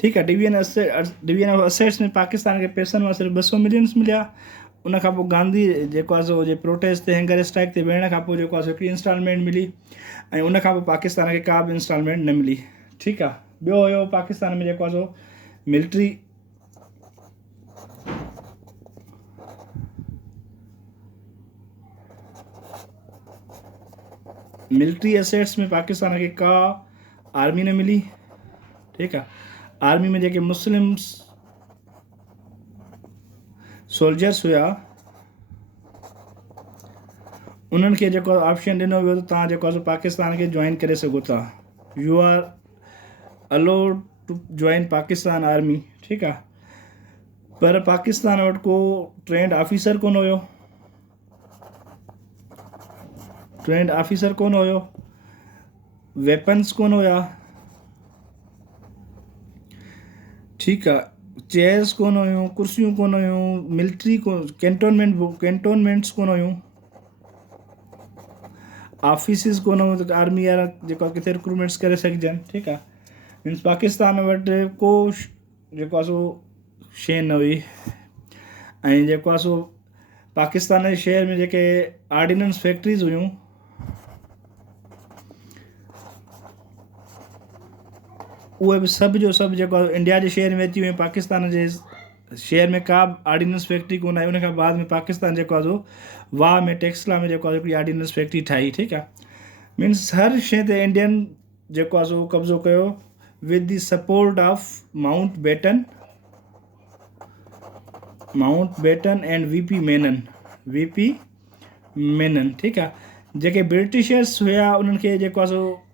ठीकु आहे। Division of assets में पाकिस्तान खे पैसनि मां सिर्फ़ु 200 मिलियन्स मिलिया। उन खां पोइ गांधी जेको आहे सो जे प्रोटेस्ट ते हंगर स्ट्राइक ते वेहण खां पोइ जेको आहे सो हिकिड़ी इंस्टॉलमेंट मिली, ऐं उन खां पोइ पाकिस्तान खे का बि इंस्टॉलमेंट न मिली। ठीकु आहे। ॿियो हुयो पाकिस्तान में जेको आहे सो मिलिट्री एसेट्स में पाकिस्तान खे का आर्मी न मिली। ठीकु आहे। आर्मी में जेके मुस्लिम्स सोल्जर्स हुआ उन्हनि खे जेको ऑप्शन ॾिनो वियो त तव्हां जेको आहे सो पाकिस्तान खे जॉइन करे सघो था, you are allowed to join Pakistan army. ठीकु आहे। पर पाकिस्तान वटि को ट्रेंड ऑफिसर कोन हुयो, वेपन्स कोन हुया। ठीकु आहे। चेयर्स कोन हुयूं, कुर्सियूं कोन हुयूं, मिलिट्री कैंटोनमेंट्स कोन हुयूं, ऑफिसिस कोन हुयूं त आर्मी वारा जेको आहे किथे रिक्रूटमेंट्स करे सघजनि। ठीकु आहे। मीन्स पाकिस्तान वटि को जेको आहे सो शइ न हुई। ऐं जेको आहे सो पाकिस्तान जे शहर में जेके ऑर्डिनेंस फैक्ट्रीज़ हुयूं उहे बि सभु जो सभु जेको आहे इंडिया जे शहर में अची वियूं। पाकिस्तान जे शहर में का बि ऑर्डिनेंस फैक्ट्री कोन आई। उन खां बाद में पाकिस्तान जेको आहे सो वाह में टेक्सला में जेको आहे हिकिड़ी ऑर्डिनेंस फैक्ट्री ठाही। ठीकु आहे। मीन्स हर शइ ते इंडियन जेको आहे सो कब्ज़ो कयो with the support of Mountbatten and VP Menon. ठीकु आहे। जेके ब्रिटिशर्स हुया उन्हनि खे जेको आहे सो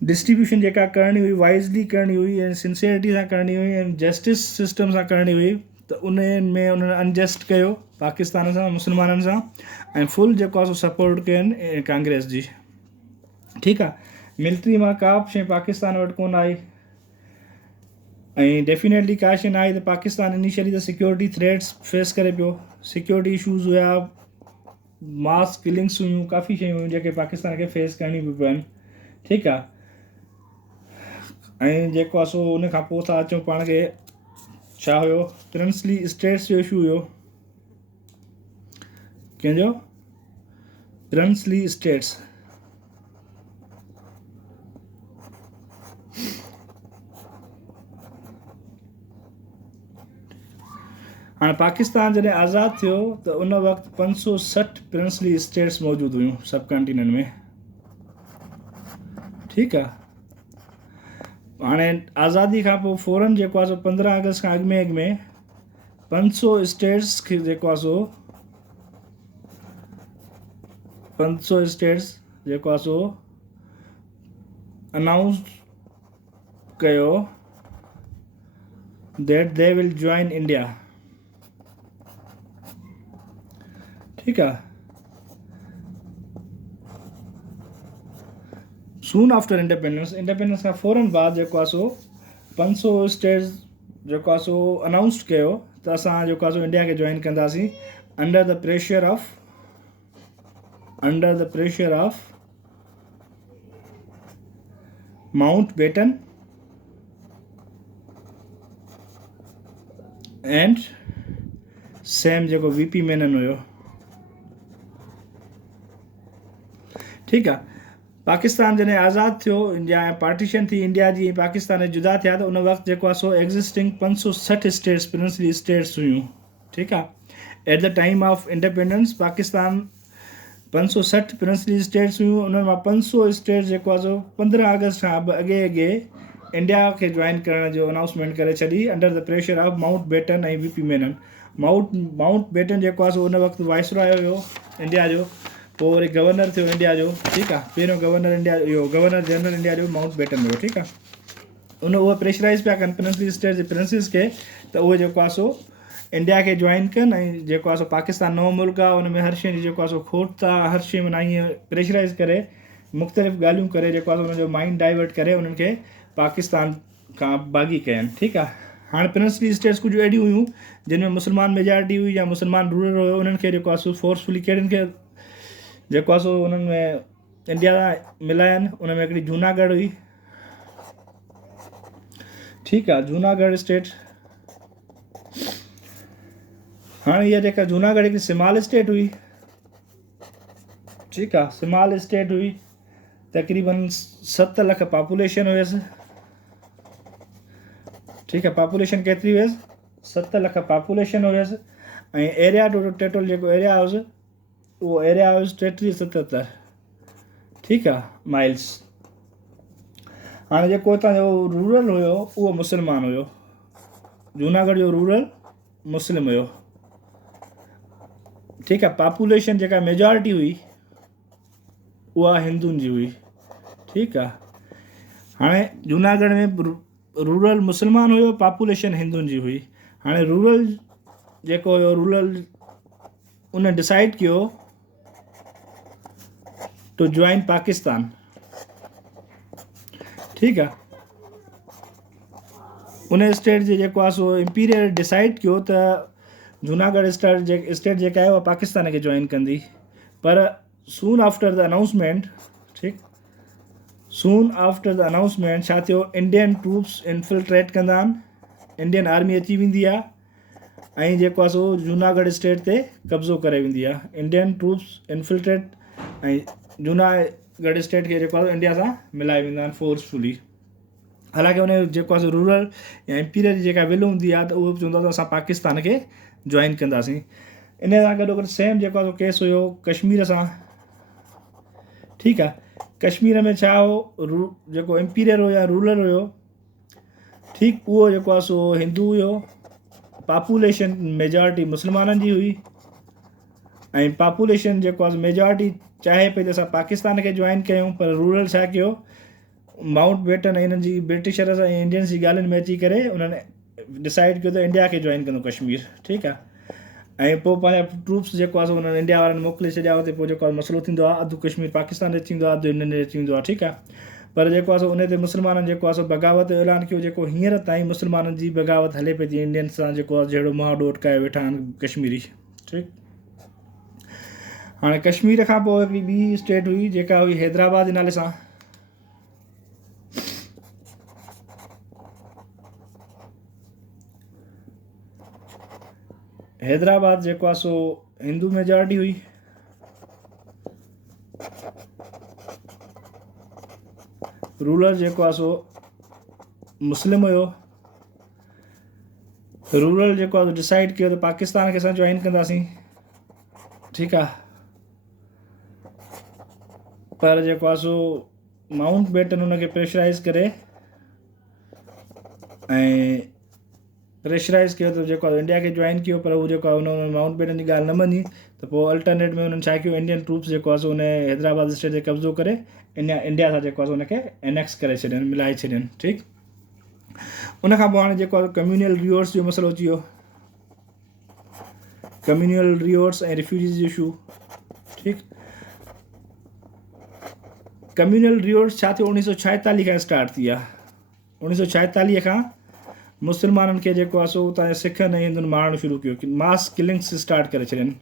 डिस्ट्रीब्यूशन जेका करणी हुई वाइज़ली करणी हुई ऐं सिंसियरिटी सां करणी हुई ऐं जस्टिस सिस्टम सां करणी हुई, त उन में उन्हनि अनजस्ट कयो पाकिस्तान सां, मुस्लमाननि सां, ऐं फुल जेको आहे सो सपोर्ट कयनि कांग्रेस जी। ठीकु आहे। मिलिट्री मां का बि शइ पाकिस्तान वटि कोन आई, ऐं डेफिनेटली का शइ न आई त पाकिस्तान इनिशियली त सिक्योरिटी थ्रेट्स फेस करे पियो। सिक्योरिटी इशूज़ हुया, मास किलिंग्स हुयूं, काफ़ी शयूं हुयूं जेके पाकिस्तान खे फेस करणी पियूं पवनि। ठीकु आहे। ऐं जेको आहे सो उन खां पोइ था अचूं पाण खे छा हुयो, प्रिंसली स्टेट्स जो इशू हुयो। कंहिंजो? Princely states. हाणे पाकिस्तान जॾहिं आज़ादु थियो त उन वक़्तु 560 प्रिंसली स्टेट्स मौजूदु हुयूं सब कॉन्टिनेंट में। ठीकु आहे। हाणे आज़ादी खां पोइ फ़ौरन जेको आहे सो 15 अगस्त खां अॻु में 500 स्टेट्स खे जेको आहे सो 500 स्टेट्स जेको आहे सो अनाउंस कयो that they will join India. ठीकु आहे। सून आफ्टर इंडिपेंडेंस खां फ़ौरन बाद जेको आहे सो 500 स्टेट्स जेको आहे सो अनाउंस कयो त असां जेको आहे सो इंडिया खे जॉइन कंदासीं under the pressure of Mountbatten and same जेको वीपी मेनन हुयो। ठीकु आहे। पाकिस्तान जॾहिं आज़ादु थियो, इंडिया पार्टीशन थी इंडिया जी, पाकिस्तान जुदा थिया त उन वक़्तु जेको आहे सो एग्ज़िस्टिंग 560 स्टेट्स प्रिंसली स्टेट्स हुयूं। ठीकु आहे। At the time of independence Pakistan 560 princely states हुयूं। उन मां 500 स्टेट्स जेको आहे सो 15 अगस्त खां अॻे इंडिया खे जॉइन करण जो अनाउंसमेंट करे छॾी under the pressure of Mountbatten ऐं वीपी मेनन। माउंट बेटन जेको आहे सो उन वक़्तु वाइसरॉय हुयो इंडिया जो, पोइ वरी गवर्नर थियो इंडिया जो। ठीकु आहे। पहिरियों गवर्नर जनरल इंडिया जो माउंट बेटन हुयो। ठीकु आहे। उहे प्रेशराइज़ पिया कनि प्रिंसली स्टेट्स जे प्रिंसिस खे त उहे जेको आहे सो इंडिया खे जॉइन कनि, ऐं जेको आहे सो पाकिस्तान नओं मुल्क आहे, उन में हर शइ जी जेको आहे सो खोट था, हर शइ में ईअं प्रेशराइज़ करे मुख़्तलिफ़ ॻाल्हियूं करे जेको आहे सो उनजो माइंड डाइवर्ट करे उन्हनि खे पाकिस्तान खां बाग़ी कयनि। ठीकु आहे। हाणे प्रिंसली स्टेट्स कुझु अहिड़ियूं हुयूं जिन में मुस्लमान मेजॉरिटी हुई या मुस्लमान रूरल हुयो, उन्हनि खे जेको आहे सो फोर्सफुली कहिड़नि खे जेको आहे सो उन्हनि में इंडिया मिलायनि। उन में हिकिड़ी जूनागढ़ हुई, ठीकु आहे। जूनागढ़ स्टेट, हाणे इहा जेका जूनागढ़ हिकु सिमाल स्टेट हुई, ठीकु आहे, सिमाल स्टेट हुई, तक़रीबन 7 लख पॉपुलेशन हुयसि, ठीकु आहे। पॉपुलेशन केतिरी हुयसि? 7 लख पॉपुलेशन हुयसि। ऐं एरिया टोटल जेको एरिया हुयसि उहो एरिया हुयसि 3377, ठीकु आहे, माइल्स। हाणे जेको हितां जो रूरल हुयो उहो मुस्लमान हुयो, जूनागढ़ जो रूरल मुस्लिम हुयो, ठीकु आहे। पॉपुलेशन जेका मेजॉरिटी हुई उहा हिंदुनि जी हुई, ठीकु आहे। हाणे जूनागढ़ में रूरल मुस्लमान हुयो, पॉपुलेशन हिंदुनि जी हुई। हाणे रूरल जेको हुयो, रूरल उन डिसाइड कयो टू ज्वाइन पाकिस्तान, ठीकु आहे। उन स्टेट जे जेको आहे सो इंपीरियर डिसाइड कयो त जूनागढ़ स्टेट जेका आहे उहा पाकिस्तान खे जॉइन कंदी, पर सून आफ्टर द अनाउंसमेंट, ठीकु, सून आफ्टर द अनाउंसमेंट छा थियो, इंडियन ट्रूप्स इन्फिल्ट्रेट कंदा आहिनि, इंडियन आर्मी अची वेंदी आहे ऐं जेको आहे सो जूनागढ़ स्टेट ते कब्ज़ो करे वेंदी आहे। इंडियन ट्रूप्स इन्फिल्ट्रेट ऐं जूनागढ़ स्टेट खे जेको आहे इंडिया सां मिलाए वेंदा आहिनि फोर्सफुली। हालांकि उन जेको आहे रूरल या इंपीरियर जी जेका विल हूंदी आहे त उहो बि चवंदो आहे त असां पाकिस्तान खे जॉइन कंदासीं। इन सां गॾोगॾु सेम जेको आहे केस हुयो कश्मीर सां, ठीकु आहे। कश्मीर में छा हो, जेको इंपीरियर हुयो या रूरल हुयो, ठीकु, उहो जेको आहे सो हिंदू हुयो, पॉपुलेशन मेजॉरिटी मुस्लमाननि जी हुई ऐं पॉपुलेशन जेको आहे मेजॉरिटी चाहे पई त असां पाकिस्तान खे जॉइन कयूं, पर रूरल छा कयो, माउंट बेटन ऐं हिननि जी ब्रिटिशर सां ऐं इंडियंस जी ॻाल्हियुनि में अची करे उन्हनि डिसाइड कयो त इंडिया खे जॉइन कंदो कश्मीर, ठीकु आहे। ऐं पोइ पंहिंजा ट्रूप्स जेको आहे सो उन्हनि इंडिया वारनि मोकिले छॾिया हुते। पोइ जेको आहे मसइलो थींदो आहे, अधु कश्मीर पाकिस्तान अची वेंदो आहे, अधु इंडियन अची वेंदो आहे, ठीकु आहे। पर जेको आहे सो उन ते मुस्लमाननि जेको आहे सो बग़ावत जो ऐलान कयो, जेको हींअर ताईं मुस्लमाननि जी बग़ावत हले पई थी, इंडियन सां जेको आहे जहिड़ो मुंहुं ॾोटकाए वेठा आहिनि कश्मीरी, ठीकु। हाणे कश्मीर खां पोइ हिकिड़ी ॿी स्टेट हुई जेका हुई हैदराबाद जे नाले सां, हैदराबाद जेको आहे सो हिंदू मेजॉरिटी हुई, रूरल जेको आहे सो मुस्लिम हुयो। रूरल जेको आहे डिसाइड कयो त पाकिस्तान खे असां जॉइन कंदासीं, ठीकु आहे। पर जेको आहे सो माउंट बेटन हुनखे प्रेशराइज़ करे ऐं प्रेशराइज़ कयो त जेको आहे इंडिया खे जॉइन कयो, पर उहो जेको आहे हुन माउंट बेटन जी ॻाल्हि न मञी, त पोइ अल्टरनेट में हुननि छा कयो, इंडियन ट्रूप्स जेको आहे सो हुन हैदराबाद स्टेट ते कब्ज़ो करे इंडिया सां जेको आहे हुनखे एनेक्स करे छॾनि, मिलाए छॾनि, ठीकु। उनखां पोइ हाणे जेको आहे कम्यूनल रिवोर्स जो मसइलो अची वियो, कम्यूनल रिवोर्स ऐं रिफ्यूजीज़ इशू, ठीकु। कम्यूनल रिवोर्स छा थियो, 1946 खां स्टार्ट थी आहे। 1946 खां मुस्लमाननि खे जेको आहे सो उतां जे सिख ऐं हिंदुनि मारणु शुरू कयो, कि मास किलिंग्स स्टार्ट करे छॾनि।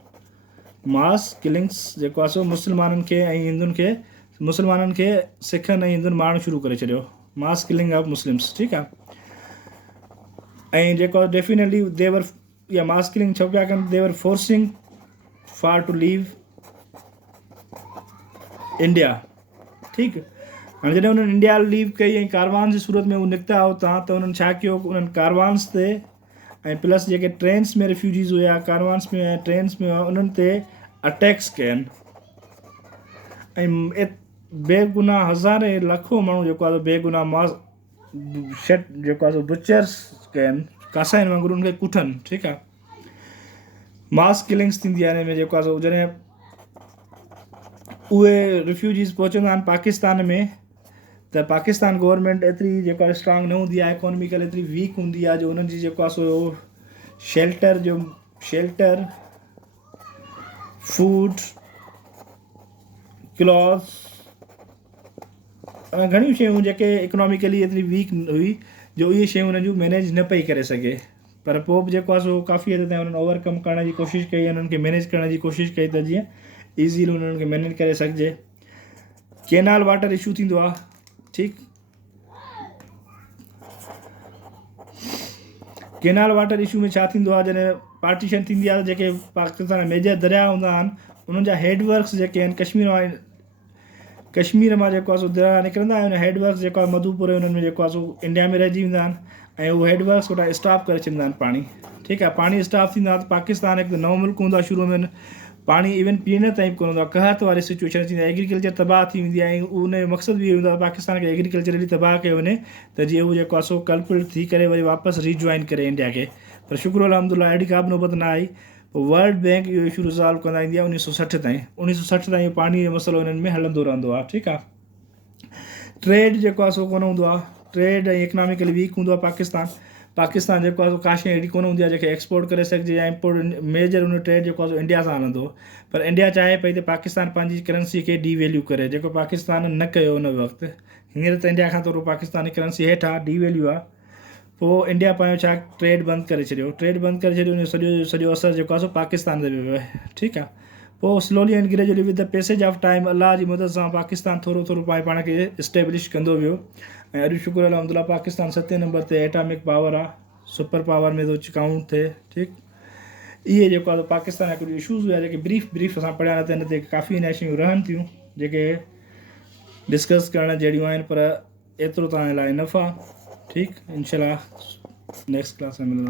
मास किलिंग्स जेको आहे सो मुस्लमाननि खे ऐं हिंदुनि खे, मुस्लमाननि खे सिखनि ऐं हिंदुनि मारणु शुरू करे छॾियो, मास किलिंग ऑफ मुस्लिम्स, ठीकु आहे। ऐं जेको आहे डेफिनेटली देवर या मास किलिंग छो पिया कनि, they were forcing for to leave India, ठीकु। हाणे जॾहिं उन्हनि इंडिया लीव कई ऐं कारवान जी सूरत में उहे निकिता हुतां, त उन्हनि छा कयो, उन्हनि कारवान्स ते ऐं प्लस जेके ट्रेन्स में रिफ्यूजीज़ हुया, कारवान्स में ऐं ट्रेन्स में हुआ, उन्हनि ते अटैक्स कयनि ऐं बेगुनाह हज़ारे लखों माण्हू जेको आहे बेगुनाह जेको आहे बुचर्स कयनि, कासाइन वांगुरु उनखे कुठनि, ठीकु आहे। मास किलिंग्स थींदी आहे हिन में जेको आहे जॾहिं उहे रिफ्यूजीज़ पहुचंदा आहिनि पाकिस्तान में, त पाकिस्तान गवर्नमेंट एतिरी जेको आहे स्ट्रांग न हूंदी आहे, इकोनॉमिकल एतिरी वीक हूंदी आहे, जो उन्हनि जी जेको आहे सो शेल्टर फूड क्लॉथ्स घणियूं शयूं जेके इकोनॉमिकली एतिरी वीक हुई, जो इहे शयूं उन्हनि जूं मैनेज न पई करे सघे। पर पोइ बि जेको आहे सो काफ़ी हद ताईं उन्हनि ओवरकम करण जी कोशिशि कई, उन्हनि खे मैनेज करण जी कोशिशि कई त जीअं ईज़ीली उन्हनि खे मैनेज करे सघिजे। केनाल वाटर इशू थींदो आहे, ठीकु। केनाल वाटर इशू में छा थींदो आहे, जॾहिं पार्टीशन थींदी आहे त जेके पाकिस्तान जा मेजर दरिया हूंदा आहिनि उन्हनि जा हेडवर्क्स जेके आहिनि कश्मीर मां जेको आहे सो दरिया निकिरंदा आहिनि, हेडवर्क्स जेको आहे मधुपुर हुननि में जेको आहे सो इंडिया में रहिजी वेंदा आहिनि ऐं उहे हेडवर्क्स वटा स्टॉप करे छॾींदा आहिनि पाणी। ठीकु आहे, पाणी स्टॉप थींदो आहे त पाकिस्तान हिकु नओं मुल्क हूंदो आहे, शुरू में पाणी इवन पीअण ताईं कोन हूंदो आहे, कहत वारी सिचुएशन थींदी आहे, एग्रीकल्चर तबाह थी वेंदी आहे। ऐं उन जो मक़सदु बि हूंदो आहे पाकिस्तान खे एग्रीकल्चरली तबाह कयो वञे त जीअं उहो जेको आहे सो कल्कुलेट थी करे वरी वापसि रिजॉइन करे इंडिया खे। पर शुक्र अल्हम्दुलिल्लाह अहिड़ी का बि नौबत न आई। वर्ल्ड बैंक इहो इशू रिज़ॉल्व कंदा ईंदी आहे 1960 ताईं। 1960 ताईं पाणी जो मसइलो हिननि में हलंदो रहंदो आहे। ठीकु आहे, ट्रेड जेको आहे सो कोन हूंदो आहे, ट्रेड ऐं इकनॉमिकली वीक हूंदो आहे पाकिस्तान जेको आहे सो का शइ अहिड़ी कोन हूंदी आहे जेके एक्सपोर्ट करे सघिजे या इम्पोर्ट। मेजर हुन ट्रेड जेको आहे सो इंडिया सां हलंदो, पर इंडिया चाहे पई त पाकिस्तान पंहिंजी करेंसी खे डी वैल्यू करे, जेको पाकिस्तान न कयो उन वक़्तु। हींअर त इंडिया खां थोरो पाकिस्तानी करेंसी हेठि आहे, डी वैल्यू आहे। पोइ इंडिया पंहिंजो छा ट्रेड बंदि करे छॾियो, उन जो सॼो असरु जेको आहे सो पाकिस्तान ते पियो आहे। ठीकु आहे, पोइ slowly and gradually with the passage of time अलाह जी मदद सां पाकिस्तान थोरो थोरो पाण खे इस्टेब्लिश कंदो वियो ऐं अॼु शुक्र अल्हम्दुलिल्लाह पाकिस्तान 7 नंबर ते एटॉमिक पावर आहे, सुपर पावर में थो काउंट थिए। ठीकु, इहे जेको आहे पाकिस्तान जा कुझु इशूज़ हुआ जेके ब्रीफ असां पढ़िया न त हिन ते काफ़ी इन शयूं रहनि थियूं जेके डिस्कस करण जहिड़ियूं आहिनि, पर एतिरो तव्हांजे लाइ इनफ आहे। ठीकु, इंशाल्लाह नेक्स्ट क्लास में मिलंदा।